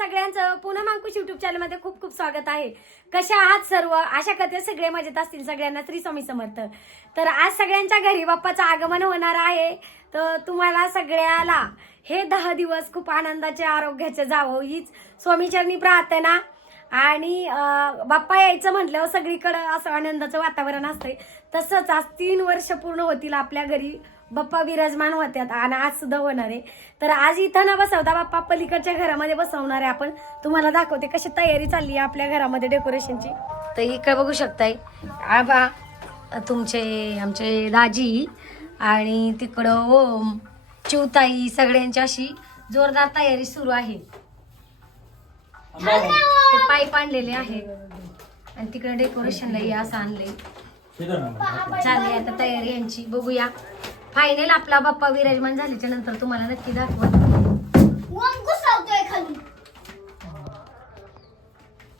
सगळ्यांचं पुन्हा मांकुश युट्यूब चॅनलमध्ये खूप खूप स्वागत आहे. कशा आहात सर्व? आशा करते सगळे मजेत असतील सगळ्यांना श्री स्वामी समर्थ. तर आज सगळ्यांच्या घरी बाप्पाचं आगमन होणार आहे. तर तुम्हाला सगळ्याला हे दहा दिवस खूप आनंदाचे आरोग्याचे जावं हीच स्वामीचरणी प्रार्थना. आणि बाप्पा यायचं म्हटल्यावर सगळीकडं असं आनंदाचं वातावरण असतंय. तसंच आज तीन वर्ष पूर्ण होतील आपल्या घरी. बाप्पा विराजमान होत्यात आणि आज सुद्धा होणार आहे. तर आज इथं न बसवता बाप्पा पलीकडच्या घरामध्ये बसवणार आहे आपण. तुम्हाला दाखवते कशी तयारी चालली आहे आपल्या घरामध्ये डेकोरेशनची. तर इकडे बघू शकताय आबा तुमचे आमचे दाजी आणि तिकडं ओम चिवताई सगळ्यांची अशी जोरदार तयारी सुरू आहे. ते पाईप आणलेले आहे आणि तिकडे डेकोरेशनला असं आणलंय. चालली आता तयारी यांची. बघूया. फायनल आपला बाप्पा विराजमान झाल्याच्यानंतर तुम्हाला नक्की दाखवत वन घुसवतोय खाली.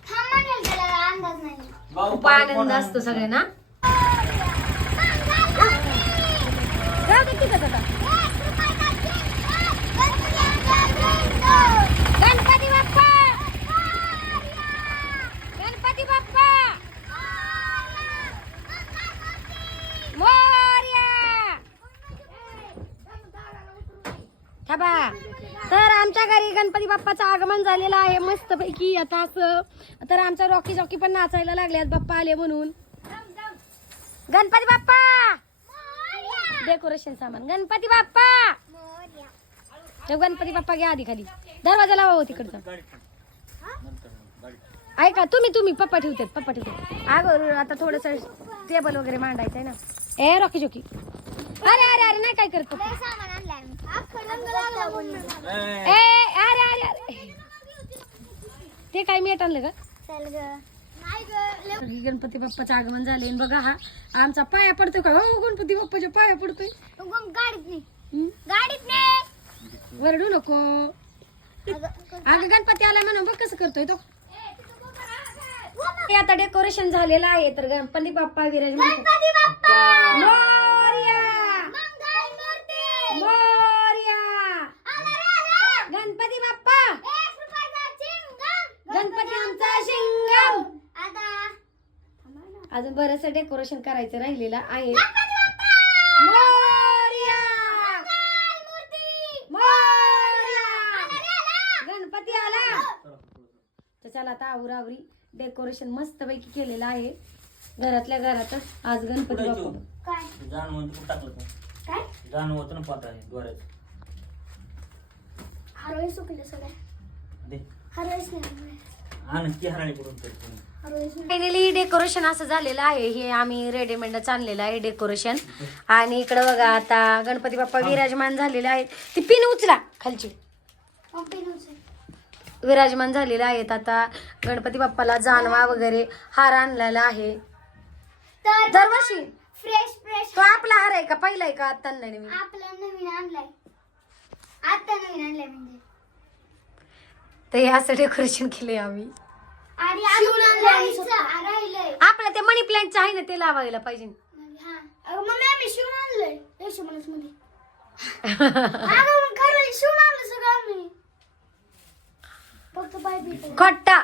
थांब म्हणेल त्याला अंदाज नाही. खूप आनंद असतो सगळ्यांना. जाऊ दे. गणपती बा तर आमच्या घरी गणपती बाप्पाचं आगमन झालेलं आहे मस्त पैकी आता असं तर आमच्या रॉकी जॉकी पण नाचायला लागल्यात बाप्पा आले म्हणून. गणपती बाप्पा! डेकोरेशन सामान. गणपती बाप्पा! गणपती बाप्पा घ्या आधी खाली. दरवाजा लावा हो तिकडचा. ऐका तुम्ही तुम्ही पप्पा ठेवतात पप्पा ठेवतात. अगं आता थोडस टेबल वगैरे मांडायचं आहे ना. ए रॉकी जॉकी अरे अरे अरे नाही काय करतो ए अरे अरे अरे. ते काय मीठ आणलं का चल ग. नाही ग लय- गणपती बाप्पाचं आगमन झाले आणि बघा हा आमचा पाया पडतोय का? हो गणपती बाप्पाच्या पाया पडतोय. गाडीत नाही? गाडीत नाही. वरडू नको. अगं, गणपती आला म्हणून बघ कसं करतोय तो. हे आता डेकोरेशन झालेलं आहे तर गणपती बाप्पा विराजमान. गणपती बाप्पा मोरया मंगल मूर्ती मोरया आला रे, आला. गणपती बाप्पा एक रुपयाचा चिंगम. गणपती आमचा शिंगम आता अजून बरंच डेकोरेशन करायचं राहिलेलं आहे. गणपती बाप्पा! मोरया! मंगल मूर्ती मोरया आला! रे, आला. गणपती आला! तर चला आता आवरावरी डेकोरेशन मस्त पैकी केलेलं आहे. घरातल्या घरातच आज गणपती बाप्पा. काय? टाकलं होतं ना पाता आहे द्वाराचं. हरवळी सुकले सगळ्या दे. हरवळीच नाही. आण ती हराळी करून फायनली डेकोरेशन असं झालेलं आहे. हे आम्ही रेडीमेडच आणलेलं आहे डेकोरेशन आणि इकडं बघा आता गणपती बाप्पा विराजमान झालेले आहेत. ती पिन उचला खालची. नव्हतं. विराजमान झालेले आहेत. आता गणपती बाप्पाला जानवा वगैरे हार आणलेला आहे. तर दरवर्षी. फ्रेश फ्रेश तो आपला हार आहे का? पहिला आहे का? आता नाही नवीन? आपला नवीन आणलाय. आता नवीन आणलाय म्हणजे. तर हे असं डेकोरेशन केले आम्ही आणि अजून राहायचं राहिलंय आपलं ते मनी प्लांटचं आहे ना ते लावायला पाहिजे. हा. खोट्टा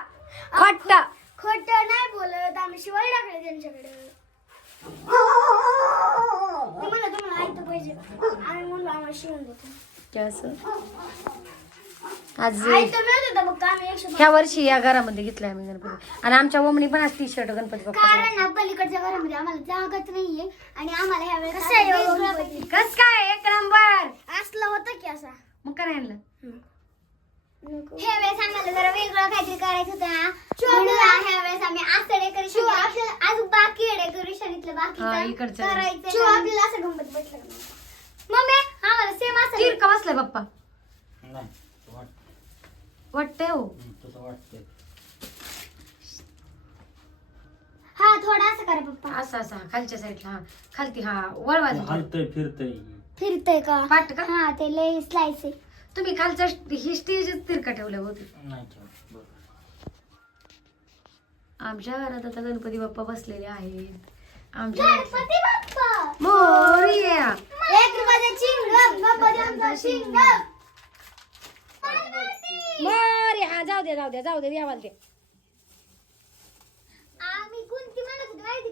खोट्टा खोट. नाही बोलत आम्ही. शिवाय टाकले त्यांच्याकडे. ते म्हणलं तुम्हाला ऐकतं पाहिजे. आम्ही म्हणलो आम्हाला शिवून देतो. आज ह्या वर्षी या घरामध्ये घेतलाय आम्ही गणपती. आणि आमच्या ओमणी पण आज टी शर्ट गणपती बाप्पा कारण ना पलीकडच्या घरामध्ये आम्हाला जागाच नाहीये आणि आम्हाला ह्या वेळेस कस काय? एक नंबर. असलं होतं की असा. मग काय आणलं ह्या वेळेस आम्हाला जरा वेगळं काहीतरी करायचं होतं ना म्हणून ह्या वेळेस आम्ही असं डेकोरेशन आज बाकी आहे डेकोरेशन इथलं हा, बाकी इकडचं. करायचं आपल्याला असं गंमत बसलं? मम्मी आम्हाला सेम असं. तीर का बसलाय बाप्पा नाही. वाटतंय हो. हं, तसं वाटतंय. हा थोडा असं करा पप्पा. असं असं हा, खालच्या साईडला हा. खालती हा वळवा हलतय फिरतय. फिरतय का? पाट का? हा ते लय स्लाइस आहे. तुम्ही खालच्या ही स्टेज तिरका ठेवल्या होती नाही ठेवत. बरं. आमच्या घरात आता गणपती बाप्पा बसलेले आहेत. आमच्या गणपती बाप्पा! मोरया! एक रुपयाचा चिंगम गणपती आमचा चिंगम. मरे हा जाऊ दे जाऊ दे जाऊ दे देवाला दे. आम्ही कोणती म्हणत होती माहिती